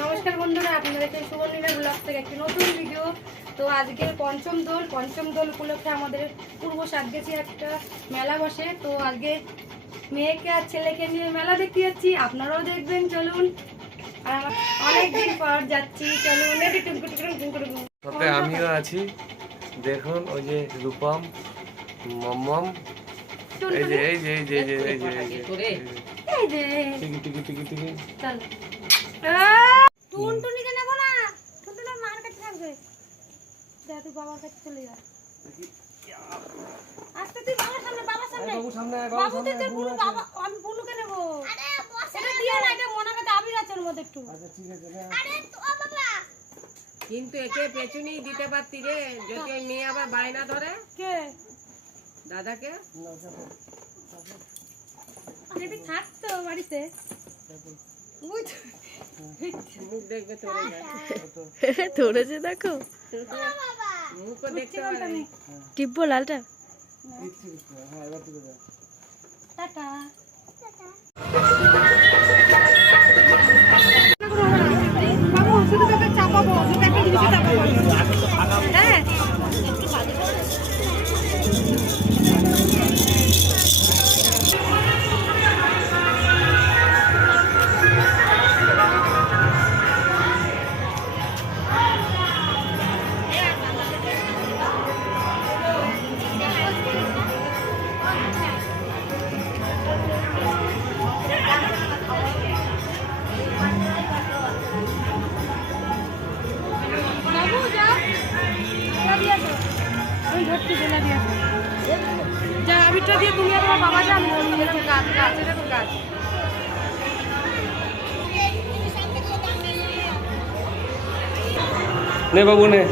নমস্কার বন্ধুরা, আপনারা দেখছেন সুবর্ণিলার ব্লগ থেকে একটি নতুন ভিডিও। তো আজকে পঞ্চম দোল উপলক্ষে আমাদের পূর্ব সাতগেছি একটা মেলা বসে। তো আজকে মেয়েকে আর ছেলেকে নিয়ে মেলা দেখতে যাচ্ছি, আপনারাও দেখবেন, চলুন। আর আমার অনেকদিন পর যাচ্ছি, চলুন। সাথে আমিও আছি, দেখুন ওই যে রূপম, মম, এই যে এই যে এই যে এই যে এই যে এই যে টিকি টিকি টিকি টিকি চল। টুনটুনিকে নেবো না, টুনটুনি মার কাছে থাকবে। যা তুই বাবার কাছে চলে যা। আস্তে তুই বাবার সামনে, বাবার সামনে। বাবু সামনে, বাবু তুই বুনু, বাবা আমি বুনুকে নেব। আরে বসে এটা দিও না, এটা মনে করতে আবির আছে ওর মধ্যে একটু। আচ্ছা ঠিক আছে। আরে তো বাবা কিন্তু একে পেছনেই দিতে পারতি রে, যদি ওই মেয়ে আবার বায়না ধরে। কে দাদাকে যদি থাকতো বাড়িতে মুখ দেখবে তোরে ধরেছে, দেখো মুখও দেখতে পারে। টিপবো লালটা। টাটা। বাবু শুধু তোকে চাপাবো, একটা জিনিস চাপাবো। হ্যাঁ যা আবিরটা দিয়ে তুমি আর তোমার বাবা যা। আমি গাছ গাছ এরকম গাছ। নে বাবু নে।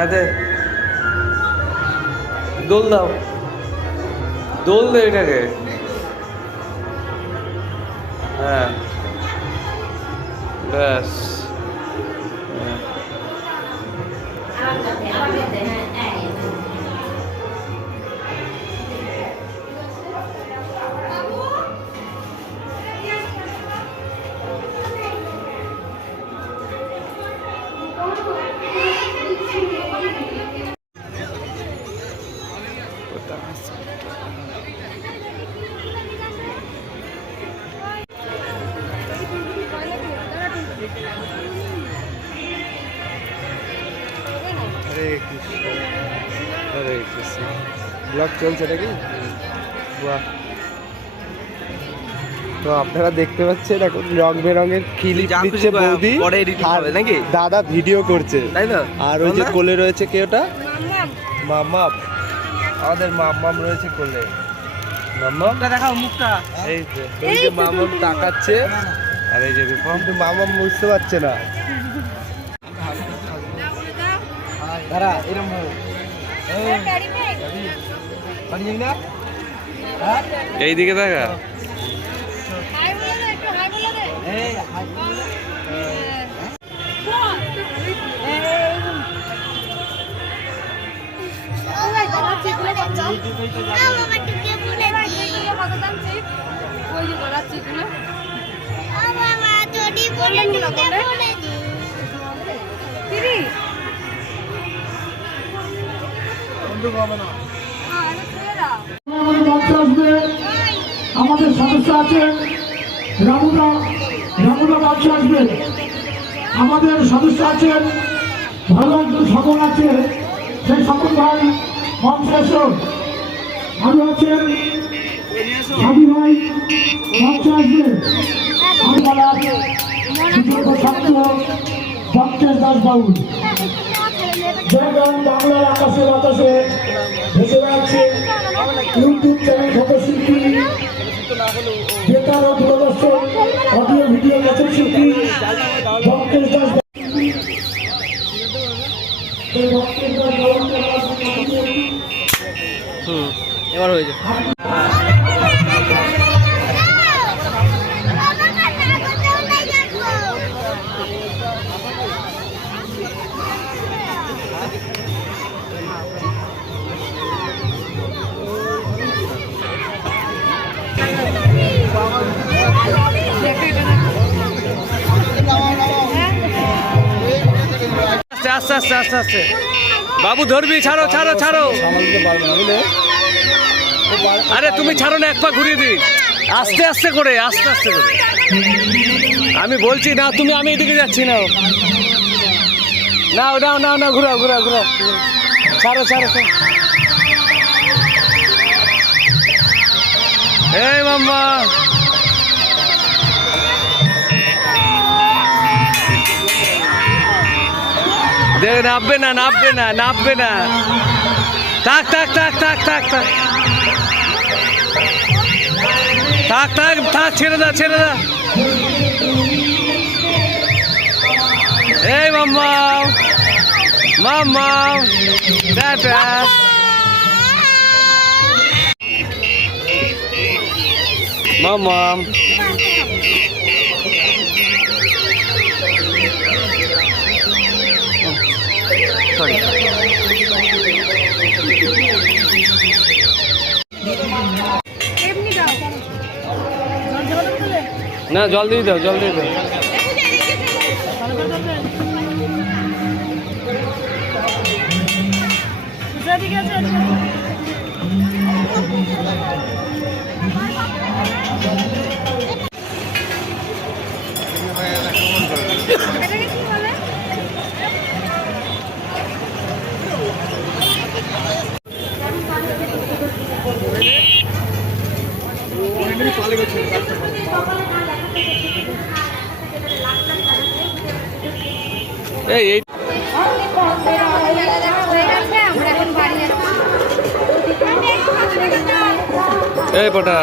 আরে দোল দাও, দোল দে এটাকে। হ্যাঁ ব্যাস। হরে কৃষ্ণ, হরে কৃষ্ণ। ব্লগ চলছে নাকি? বাহ। তো আপনারা দেখতে পাচ্ছেন এখন রং বেরঙের খিলি দিচ্ছে বৌদি, নাকি দাদা ভিডিও করছে, তাই না? আর ওই যে কোলে রয়েছে কে, ওটা মাম্মাম, আমাদের মাম্মাম রয়েছে কোলে। মাম্মামটা দেখাও মুখটা। এই যে মাম্মাম তাকাচ্ছে, আর এই যে রূপম, কিন্তু মাম্মাম বুঝতে পারছে না। দাঁড়া এরম এইদিকে দেখা। আমাদের সদস্য আছেন রামুদা, বাচ্চা আসবে। আমাদের সদস্য আছেন ভালো সকল আছে, সেই সকল ভাই মঞ্চে আসুন। আরো আছেন সাবি ভাই মঞ্চে আসবে। ছাত্র ভক্তেশ দাস বাবু দেখবেন বাংলার আকাশে বাতাসে ভেসে বেড়াচ্ছে ইউটিউব চ্যানেল ফটোশিল্পী, বেতার ও দূরদর্শন অডিও ভিডিও নাচের শিল্পী ভক্তেশ দাস। এবার হয়েছে। আস্তে আস্তে আস্তে আস্তে বাবু ধরবি, ছাড়ো ছাড়ো ছাড়ো। আরে তুমি ছাড়ো না, এক পা ঘুরিয়ে দিই, আস্তে আস্তে করে, আস্তে আস্তে করে। আমি বলছি না তুমি, আমি এদিকে যাচ্ছি না। নাও নাও নাও না, ঘুরাও ঘুরাও ঘুরাও, ছাড়ো ছাড়ো ছাড়ো। এই মাম্মা, দেখ নামবে না, নামবে না, নামবে না। থাক থাক থাক থাক থাক থাক থাক থাক থাক, ছেড়ে দা ছেড়ে দা। এই মাম্মা, মাম্মা, টাটা। মাম্মা, সরি। না জল দিয়ে দাও, জল দিয়ে দাও। এই এই পটা